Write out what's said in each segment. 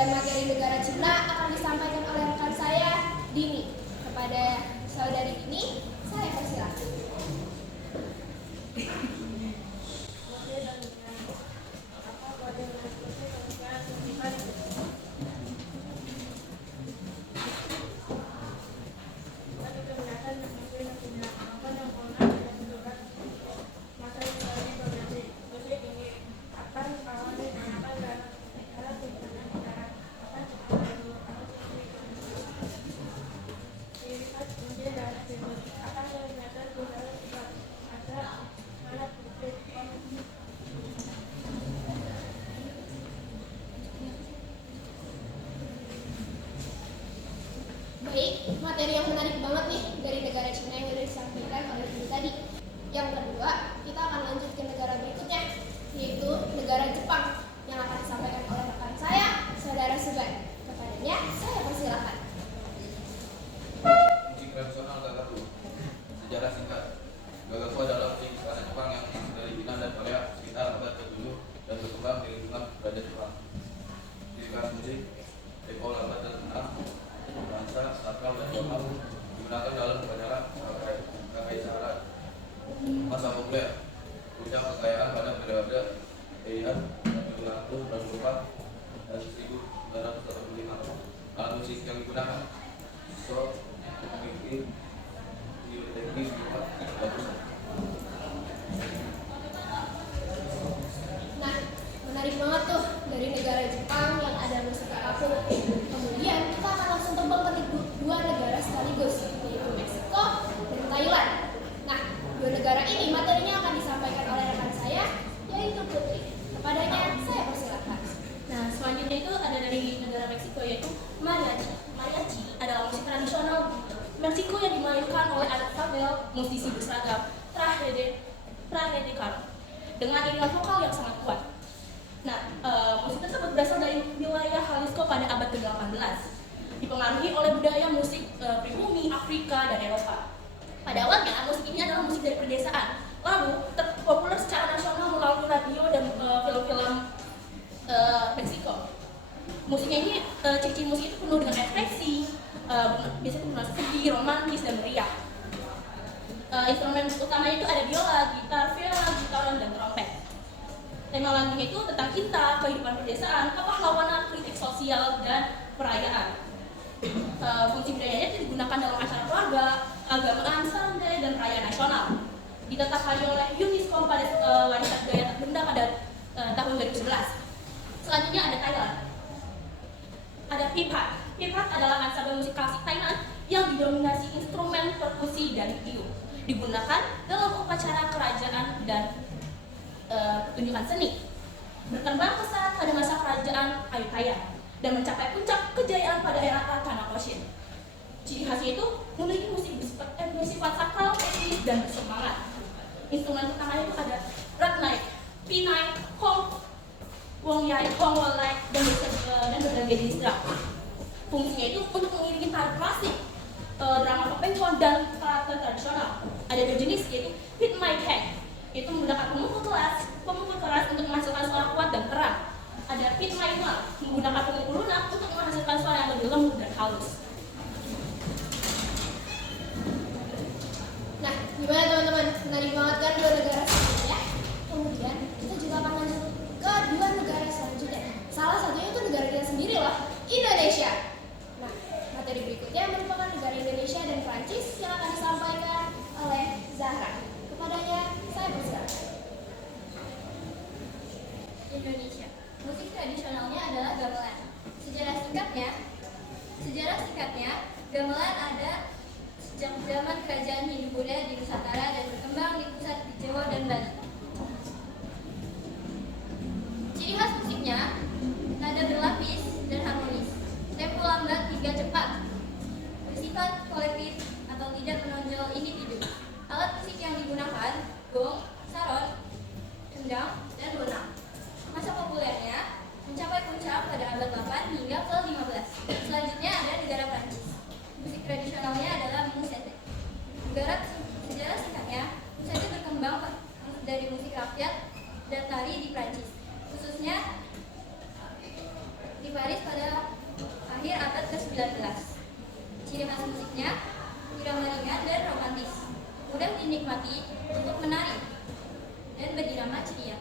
Dan materi negara Cina akan disampaikan oleh rekan saya, Dini. Kepada saudari Dini, saya persilakan. Baik, materi yang menarik banget nih dari negara Cina yang sudah disampaikan oleh Ibu tadi. Yang kedua, kita akan lanjut ke negara berikutnya, yaitu negara Jepang yang akan disampaikan oleh rekan saya, Saudara Suban. Kepadanya, saya persilakan. Musik tradisional Gagaku. Sejarah singkat. Gagaku adalah musik khas Jepang yang masuk dari Cina dan Korea sekitar abad ke-7 dan berkembang di lingkungan Kerajaan Jepang. Ciri khas musik, tempo lambat dan tenang, bahasa, sakral dan formal, digunakan dalam upacara kekaisaran. Masa populer, puncak kekayaan pada periode Heian 1924 dan 1985. Alat musik yang digunakan so memiliki teknik sifat bagus. Nah, menarik banget tuh dari negara Jepang yang ada musik Gagaku. Kemudian kita akan langsung terbang ke dua negara sekaligus, yaitu Meksiko dan Thailand. Nah, dua negara ini materinya akan disampaikan oleh rekan saya, yaitu Putri. Kepadanya, saya persilakan. Nah, selanjutnya itu ada dari negara Meksiko, yaitu mariachi. Mariachi adalah musik tradisional Meksiko yang dimainkan oleh anak fabel musisi berseragam Prajedikar dengan iringan vokal yang sangat kuat. Nah, musik tersebut berasal dari wilayah Jalisco pada abad ke-18, dipengaruhi oleh budaya musik pribumi, Afrika, dan Eropa. Pada awalnya, musik ini adalah musik dari pedesaan, lalu terpopuler secara nasional melalui radio dan film-film Meksiko. Musiknya ini, ciri-ciri musik itu penuh dengan ekspresi, biasanya penuh sedih, romantis, dan meriah. Instrumen utamanya itu ada biola, gitar, viola, gitar, dan trompet. Tema lagunya itu tentang cinta, kehidupan pedesaan, kepahlawanan, kritik sosial, dan perayaan. Fungsi budayanya itu digunakan dalam acara keluarga, agamaan, sandai, dan perayaan nasional. Ditetapkan oleh UNESCO pada warisan budaya tak benda pada tahun 2011. Selanjutnya ada Thailand. Ada pipat. Pipat adalah ansambel musik klasik Thailand yang didominasi instrumen perkusi dan tiup. Digunakan dalam upacara kerajaan dan pertunjukan seni. Berkembang pesat pada masa kerajaan Ayutthaya dan mencapai puncak kejayaan pada era Tanakosin. Ciri khasnya itu memiliki musik bersifat sakral, etnik, dan bersemangat. Instrumen utamanya itu ada ratnai, pinai, hong, wongyai, hongwalai, dan berbagai jenis drum. Fungsinya itu untuk mengiringi tari klasik, drama flamenco, dan teater tradisional. Ada dua jenis, yaitu hit my hand, itu menggunakan pemukul keras untuk menghasilkan suara kuat dan terang. Ada pit my mal, menggunakan pemukul lunak untuk menghasilkan suara yang lebih lembut dan halus. Nah, gimana teman-teman? Menarik banget kan dua negara selanjutnya? Kemudian kita juga akan lanjut ke dua negara selanjutnya. Salah satunya itu negara kita sendiri loh, Indonesia. Nah, materi berikutnya merupakan negara Indonesia dan Prancis yang akan disampaikan oleh Zahra. Kepadanya, saya persilakan. Indonesia. Musik tradisionalnya adalah gamelan. Sejarah singkatnya, gamelan ada sejak zaman kerajaan Hindu-Buddha di Nusantara dan berkembang di pusat di Jawa dan Bali. Ciri khas musiknya, nada berlapis dan harmonis, tempo lambat hingga cepat, bersifat kolektif atau tidak menonjol individu. Alat musik yang digunakan, gong, saron, kendang, dan bonang. Masa populernya mencapai puncak pada abad 8 hingga ke-15. Selanjutnya ada negara Prancis. Musik tradisionalnya adalah musette. Sejarah singkatnya, musette berkembang dari musik rakyat dan tari di Prancis, khususnya di Paris pada akhir abad ke-19. Ciri khas musiknya irama ringan dan romantis, mudah dinikmati untuk menari dan berirama ceria.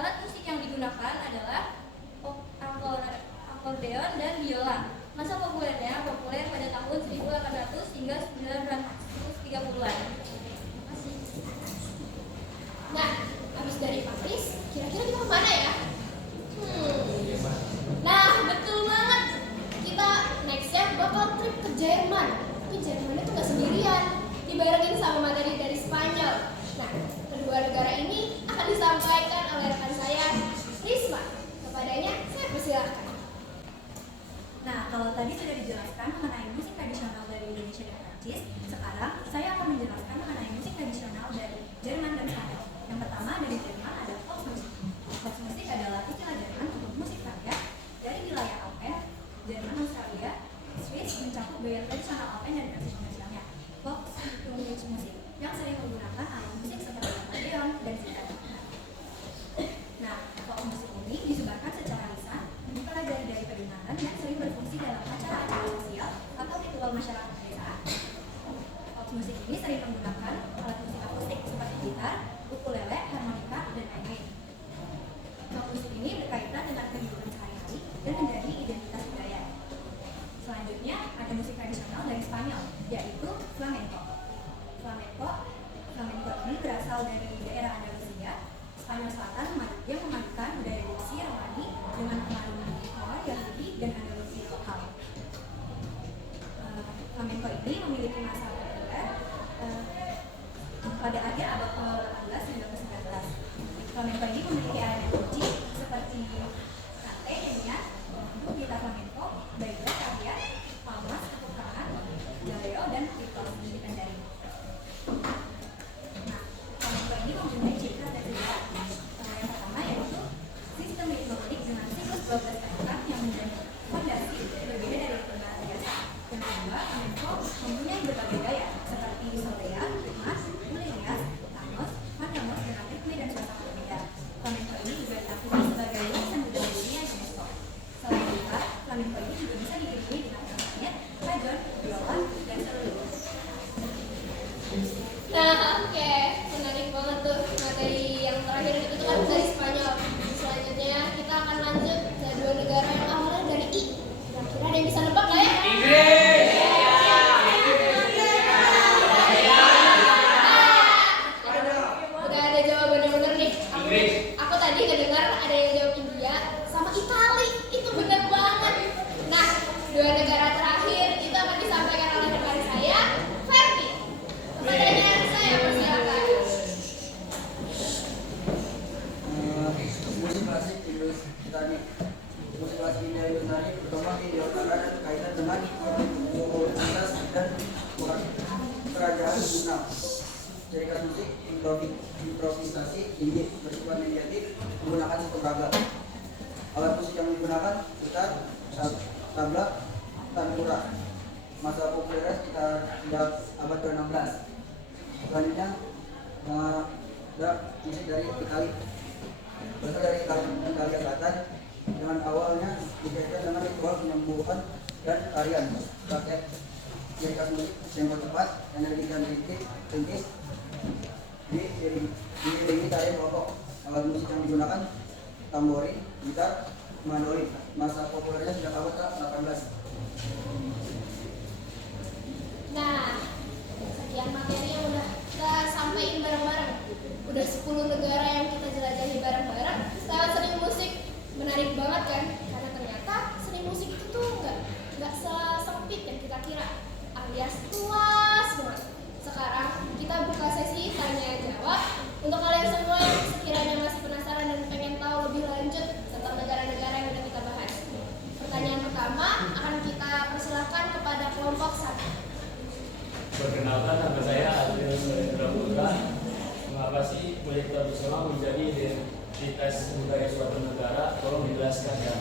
Alat musik yang digunakan adalah akordeon dan biola. Masa populer pada tahun 1800 hingga 1930-an. Masih. Nah, habis dari Paris, kira-kira kita kemana ya? Nah, betul banget. Kita nextnya bakal trip ke Jerman. Tapi Jerman itu nggak sendirian, dibarengin sama materi dari Spanyol. Nah, kedua negara ini akan disampaikan oleh rekan saya, Risma. Kepadanya, saya persilahkan. Nah, kalau tadi sudah dijelaskan mengenai musik tradisional dari Indonesia dan Prancis, sekarang saya akan menjelaskan mengenai musik tradisional dari Jerman dan Spanyol. Yang pertama dari Jerman ada Volksmusik. Volksmusik adalah istilah Jerman untuk musik rakyat dari wilayah Alpen, Jerman, Australia, Swiss, mencakup gaya tradisional Alpen dan versi komersialnya. Volksmusik yang sering menggunakan alat musik seperti akordeon dan gitar. Nah, Volksmusik ini disebarkan secara lisan, dipelajari dari kedengaran dan sering berfungsi dalam acara-acara sosial atau ritual masyarakat desa. Volksmusik ini sering menggunakan alat musik akustik seperti gitar, ukulele, harmonika, dan aimee. Volksmusik ini berkaitan dengan kehidupan sehari-hari dan menjadi identitas budaya. Selanjutnya ada musik tradisional dari Spanyol, yaitu flamenco. Flamenco ini berasal dari daerah Andalusia, Spanyol Selatan, yang memadukan budaya Rusia Romani dengan pengaruh Moor, Yahudi, dan Andalusia lokal. Flamenco ini memiliki masa populer pada akhir abad ke-18 hingga ke-19. Flamenco ini memiliki elemen kunci seperti kate, nyanyian, gitar flamenco, baile, tarian, palmas, tepuk tangan, jaleo, dan ritual independen. Nah, flamenco ini mempunyai ciri khas dan sejarah. Yang pertama yaitu sistem ritmotik dengan siklus 12 tahapan yang menjadi fondasi berbeda dari ritme biasa. Yang kedua, flamenco mempunyai berbagai gaya seperti solea, rimas, mulerias, tangos, mandamos dengan ritme dan suasana berbeda. Flamenco ini juga diakui sebagai warisan budaya dunia UNESCO. Selain gitar, flamenco ini juga bisa diiringi dengan klarinet, pajon, biola, dan seluruh. Nah, oke. Menarik banget tuh materi yang terakhir itu kan dari Spanyol. Selanjutnya kita akan lanjut ke dua negara yang awalnya dari I. Kira-kira ada yang bisa nebak nggak ya? Inggris. Udah ada jawabannya bener nih. Inggris. Aku tadi ngedengar ada yang jawab India sama Itali. Itu bener banget. Nah, dua negara terakhir itu akan disampaikan oleh rekan saya, Ferdi. Kepadanya saya persilakan. Musik klasik Indostani. Musik klasik India Indostani berkembang di Eropa dan berkaitan dengan komunitas dan kerajaan Yunani. Ciri khas musik improvisasi tinggi, bersifat mediatif, menggunakan sistem raga. Alat musik yang digunakan gitar, tabla, tanpura. Masa populernya sekitar abad ke-16. Selanjutnya ada musik dari Itali. Berasal dari Italia Selatan, dengan awalnya dikaitkan dengan ritual penyembuhan dan tarian rakyat. Ciri khas musik tempo cepat, energi dan rintis, diiringi tari kelompok. Alat musik yang digunakan tambori, gitar, mandolin. Masa populernya sejak abad ke-18. Nah, sekian materi yang udah kita sampaikan bareng-bareng. Udah 10 negara yang kita jelajahi bareng-bareng. Lewat seni musik menarik banget kan? Karena ternyata seni musik itu tuh nggak sesempit yang kita kira, alias luas banget. Sekarang kita buka sesi tanya jawab untuk kalian semua yang sekiranya masih penasaran dan pengen tahu lebih lanjut tentang negara-negara yang udah kita bahas. Pertanyaan pertama akan kita persilahkan kepada kelompok 1. Perkenalkan, nama saya Adrian Surendra Putra. Mengapa sih musik tradisional menjadi identitas budaya suatu negara? Tolong dijelaskan ya.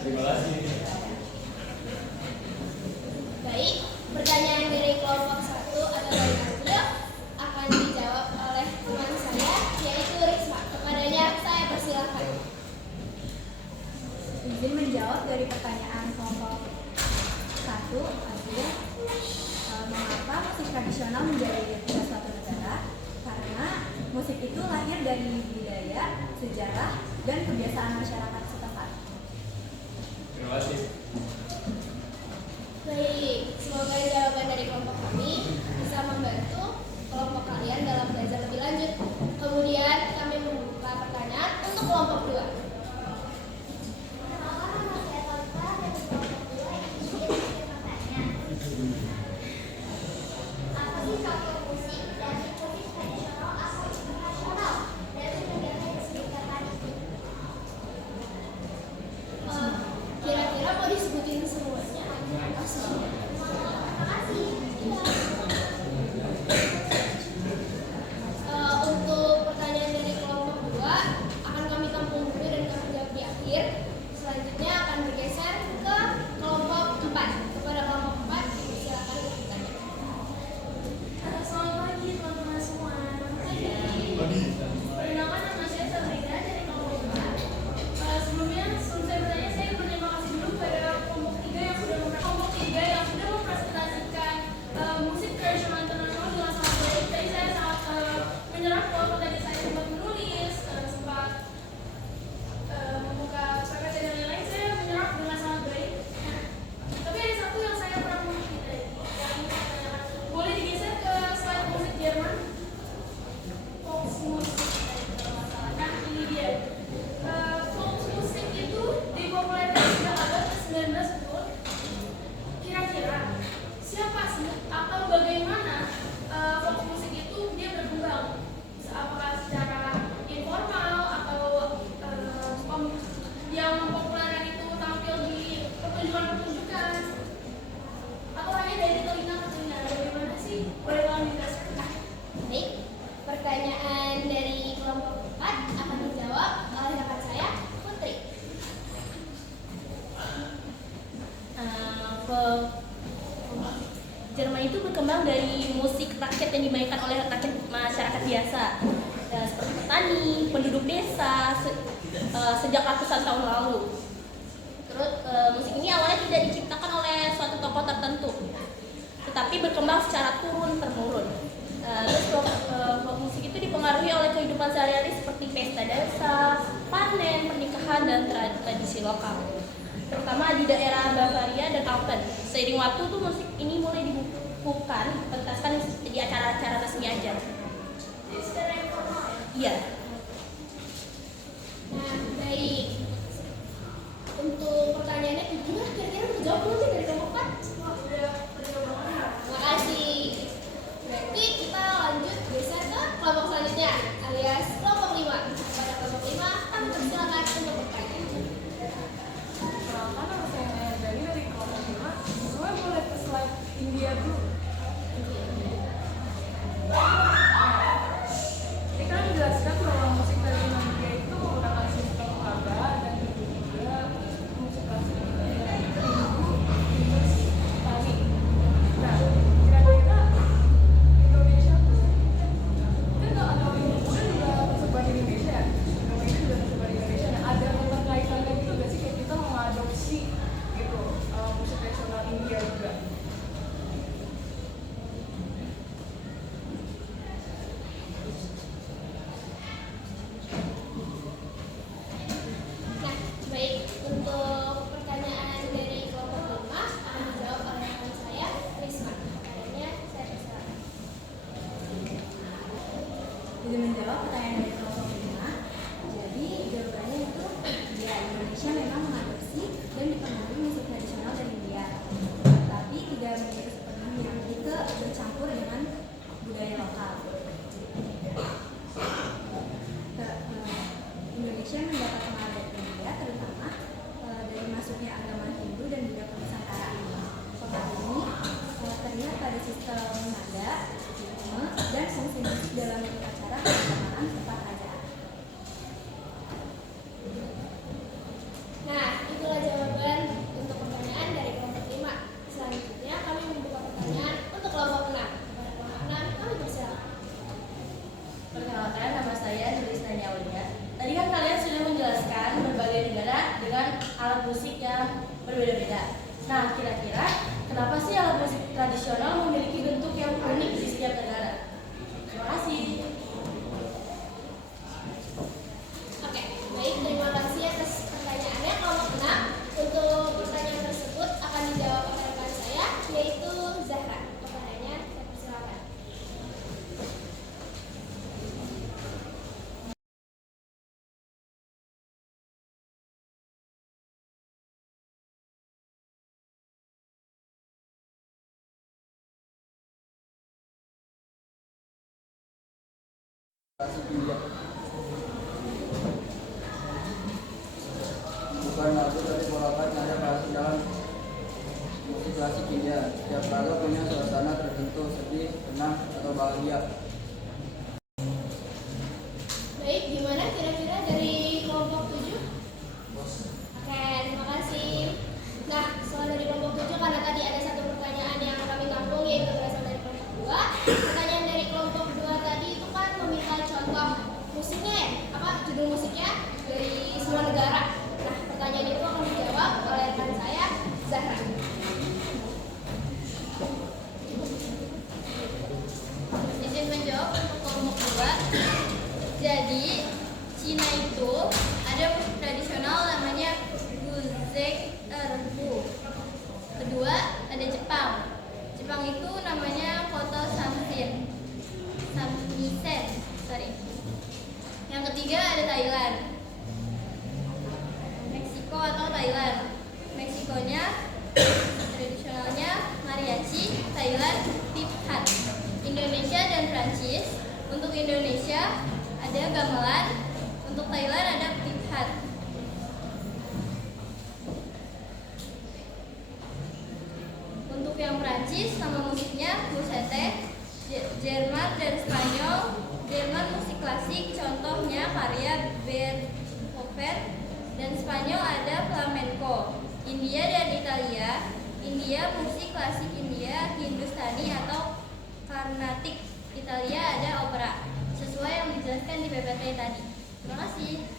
Terima kasih. Baik, pertanyaan dari kelompok 1 atau dari Adrian akan dijawab oleh teman saya, yaitu Risma. Kepadanya dari pertanyaan kelompok 1 adalah mengapa musik tradisional menjadi identitas suatu negara? Karena musik itu lahir dari budaya, sejarah, dan kebiasaan masyarakat setempat. Terima kasih. Baik, semoga jawaban dari kelompok kami bisa membantu kelompok kalian dalam belajar lebih lanjut. Kemudian kami membuka pertanyaan untuk kelompok 2. Kenalkan nama saya Talita dari kelompok 2 yang ingin bertanya. Apa sih satu musik dan musik tradisional asal internasional dari negara yang disebutkan tadi? Kira-kira mau disebutin semuanya? Terima kasih. Untuk pertanyaan dari kelompok 2 akan kami tampung dulu dan kami jawab di akhir. Selanjutnya akan bergeser ke kelompok 4. Kepada kelompok 4, silakan bertanya. Selamat pagi teman-teman semua. Perkenalkan nama saya Sabrina dari kelompok 4. Sebelum saya bertanya, saya berterima kasih dulu kepada kelompok 3 yang sudah mempresentasikan musik tradisional internasional dengan sangat baik. Tadi saya sangat menyerap walaupun tadi saya sempat menulis, sempat membuka PPT dan lain-lain, saya menyerap dengan sangat baik. Tapi ada satu yang saya kurang mengerti tadi, yang ingin saya tanyakan. Boleh digeser ke slide musik Jerman? Volksmusik kalau nggak salah. Nah, ini dia. Volksmusik itu dipopulerkan sejak abad ke-19 betul. Kira-kira siapa sih atau bagaimana volksmusik itu dia berkembang? Apakah secara informal atau yang populer itu tampil di pertunjukan-pertunjukan atau hanya dari telinga ke telinga? Bagaimana sih? Boleh tolong dijelaskan? Baik, pertanyaan dari kelompok 4 akan dijawab oleh rekan saya, Putri. Jerman itu berkembang dari musik rakyat yang dimainkan oleh rakyat masyarakat biasa, seperti petani, penduduk desa, sejak ratusan tahun lalu. Terus musik ini awalnya tidak diciptakan oleh suatu tokoh tertentu, tetapi berkembang secara turun-temurun. Terus musik itu dipengaruhi oleh kehidupan sehari-hari seperti pesta desa, panen, pernikahan, dan tradisi lokal, terutama di daerah Bavaria dan Alpen. Seiring waktu tuh musik ini mulai dibukukan, dipentaskan di acara-acara resmi aja. Jadi secara informal ya? Iya. Nah, baik. Untuk pertanyaannya gimana? Kira-kira menjawab belum sih dari kelompok 4? Wah, udah banget. Makasih. Berarti kita lanjut geser ke kelompok selanjutnya, alias kelompok 5. Pada kelompok 5, kami persilakan untuk bertanya. Kenalkan nama saya Dani dari kelompok 5. Gue boleh ke slide India dulu. Ini kan menjelaskan bahwa musik dari India itu menggunakan sistem raga dan juga musik klasik dari tari. Nah, kira-kira Indonesia tuh kan atau udah juga tersebar di Indonesia. Indonesia juga tersebar di Indonesia. Nah, ada keterkaitannya gitu gak sih kayak kita mengadopsi gitu musik tradisional India juga? Nah, baik. Untuk pertanyaan dari kelompok 5 akan dijawab oleh rekan saya, Risma. Pertanyaannya saya persilakan. Jadi menjawab pertanyaan dari kelompok 5, jadi jawabannya itu ya Indonesia memang mengadopsi dan dipengaruhi musik tradisional dari India, tapi tidak begitu sepenuhnya, itu bercampur dengan budaya lokal. Indonesia mendapat pengaruh dari India, terutama dari masuknya agama Hindu dan juga Nusantara. Pengaruh ini terlihat pada sistem nada, ritme, dan fungsi musik dalam upacara keagamaan serta kerajaan. Nah, itulah jawaban untuk pertanyaan dari kelompok 5. Selanjutnya kami membuka pertanyaan untuk kelompok 6. Pada kelompok 6, kami persilakan. Perkenalkan, nama saya Nurisna Aulia. Tadi kan kalian sudah menjelaskan berbagai negara dengan alat musik yang berbeda-beda. Nah, kira-kira kenapa sih alat musik tradisional memiliki bentuk yang unik di setiap negara? Terima kasih. Oke, baik, terima kasih atas pertanyaannya kelompok 6. Untuk pertanyaan tersebut akan dijawab oleh rekan saya, yaitu Zahra. Pertanyaannya saya persilakan. Klasik India. Bukan lagu tapi pola nada klasik dalam musik klasik India. Setiap lagu punya suasana tertentu, sedih, tenang, atau bahagia. Baik, gimana kira-kira dari kelompok 7? Oke, terima kasih. Nah, soal dari kelompok 7 karena tadi ada satu pertanyaan yang kami tampung yaitu berasal dari kelompok 2. Pertanyaan dari kelompok 2 tadi itu kan meminta contoh musiknya ya, apa judul musiknya dari semua negara. Nah, pertanyaan itu akan dijawab oleh rekan saya, Zahra. Izin menjawab untuk kelompok 2. Jadi Cina itu ada musik tradisional namanya Guzheng Erhu. Kedua ada Jepang. Jepang itu namanya Koto Samisen. Yang ketiga ada Thailand. Meksiko atau Thailand. Meksikonya tradisionalnya mariachi, Thailand tiphat. Indonesia dan Prancis. Untuk Indonesia ada gamelan, untuk Thailand ada tiphat. Untuk yang Prancis nama musiknya Musette. Jerman dan Spanyol, Jerman musik klasik contohnya karya Beethoven, dan Spanyol ada flamenco. India dan Italia, India musik klasik India, Hindustani atau Carnatic. Italia ada opera, sesuai yang dijelaskan di PPT tadi. Terima kasih.